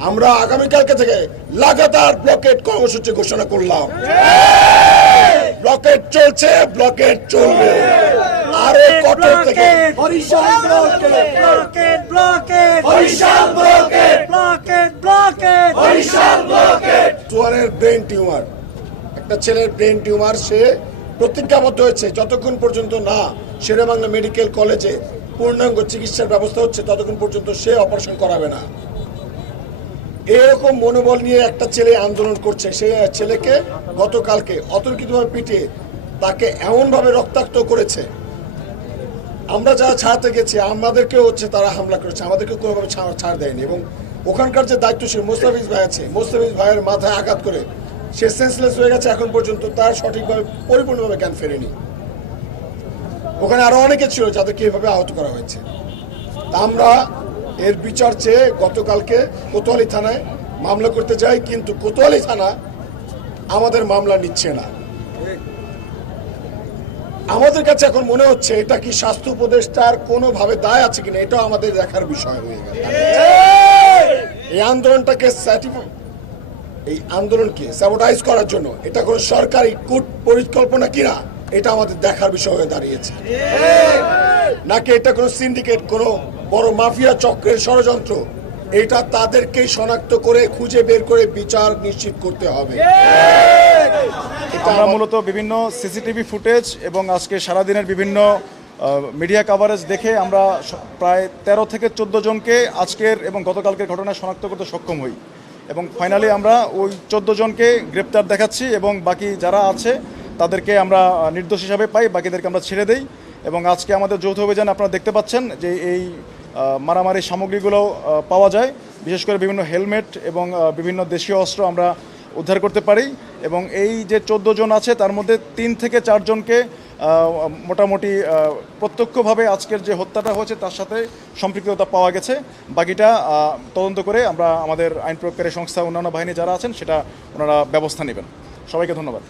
আমরা আগামীকালকে থেকে লাগাতার ব্লকেট কর্মসূচি ঘোষণা করলাম। ব্লকেট চলছে ব্লকেট চলবে। আরও কঠোর থেকে। Brain tumour. একটা ছেলের ব্রেন টিউমার সে প্রতিজ্ঞাবদ্ধ হয়েছে যতক্ষণ পর্যন্ত না শেরেবাংলা মেডিকেল কলেজে পূর্ণাঙ্গ চিকিৎসার ব্যবস্থা হচ্ছে ততক্ষণ পর্যন্ত সে অপারেশন করাবে না। এরকম মনোবল নিয়ে একটা ছেলে আন্দোলন করছে, সে ছেলেকে গতকালকে অতর্কিতভাবে পিটিয়ে তাকে এমনভাবে রক্তাক্ত করেছে। আমরা যারা ছাড়তে গেছি, আমাদেরকেও হচ্ছে তারা হামলা করেছে, আমাদেরকে কোনোভাবে ছাড় দেয়নি এবং ওখানকার যে দায়িত্বশীল মোস্তাফিজ ভাই আছে, মোস্তাফিজ ভাইয়ের মাথায় আঘাত করে সে সেন্সলেস হয়ে গেছে, এখন পর্যন্ত তার সঠিকভাবে, পরিপূর্ণভাবে জ্ঞান ফেরেনি। ওখানে আরও অনেকে ছিল যাদেরকে এভাবে আহত করা হয়েছে। তা আমরা এর বিচার চেয়ে গতকালকে কোতোয়ালি থানায় মামলা করতে যাই, কিন্তু কোতোয়ালি থানা আমাদের মামলা নিচ্ছে না। আমাদের কাছে এখন মনে হচ্ছে এটা কি স্বাস্থ্য উপদেষ্টার কোনোভাবে দায় আছে কিনা, এটাও আমাদের দেখার বিষয় হয়ে গেল। এই আন্দোলনটাকে এই আন্দোলনকে স্যাবোটাইজ করার জন্য, এটা কোনো সরকারি কূট পরিকল্পনা কিনা, এটা আমাদের দেখার বিষয় হয়ে দাঁড়িয়েছে। নাকি এটা কোনো সিন্ডিকেট কোনো বড় মাফিয়া চক্রের ষড়যন্ত্র। এটা তাদেরকেই শনাক্ত করে খুঁজে বের করে বিচার নিশ্চিত করতে হবে। আমরা মূলত বিভিন্ন সিসিটিভি ফুটেজ এবং আজকে সারাদিনের বিভিন্ন মিডিয়া কাভারেজ দেখে আমরা প্রায় তেরো থেকে চোদ্দ জনকে আজকের এবং গতকালকের ঘটনায় শনাক্ত করতে সক্ষম হই। এবং ফাইনালি আমরা ওই চোদ্দ জনকে গ্রেপ্তার দেখাচ্ছি এবং বাকি যারা আছে, তাদেরকে আমরা নির্দোষ হিসাবে পাই, বাকিদেরকে আমরা ছেড়ে দেই। এবং আজকে আমাদের যৌথ অভিযান আপনারা দেখতে পাচ্ছেন যে এই মারামারি সামগ্রীগুলো পাওয়া যায়। বিশেষ করে বিভিন্ন হেলমেট এবং বিভিন্ন দেশীয় অস্ত্র আমরা উদ্ধার করতে পারি। এবং এই যে চোদ্দ জন আছে তার মধ্যে তিন থেকে চারজনকে মোটামুটি প্রত্যক্ষভাবে আজকের যে হত্যাটা হয়েছে তার সাথে সম্পৃক্ততা পাওয়া গেছে। বাকিটা তদন্ত করে আমরা আমাদের আইন প্রয়োগকারী সংস্থা অন্যান্য বাহিনী যারা আছেন সেটা ওনারা ব্যবস্থা নেবেন। সবাইকে ধন্যবাদ।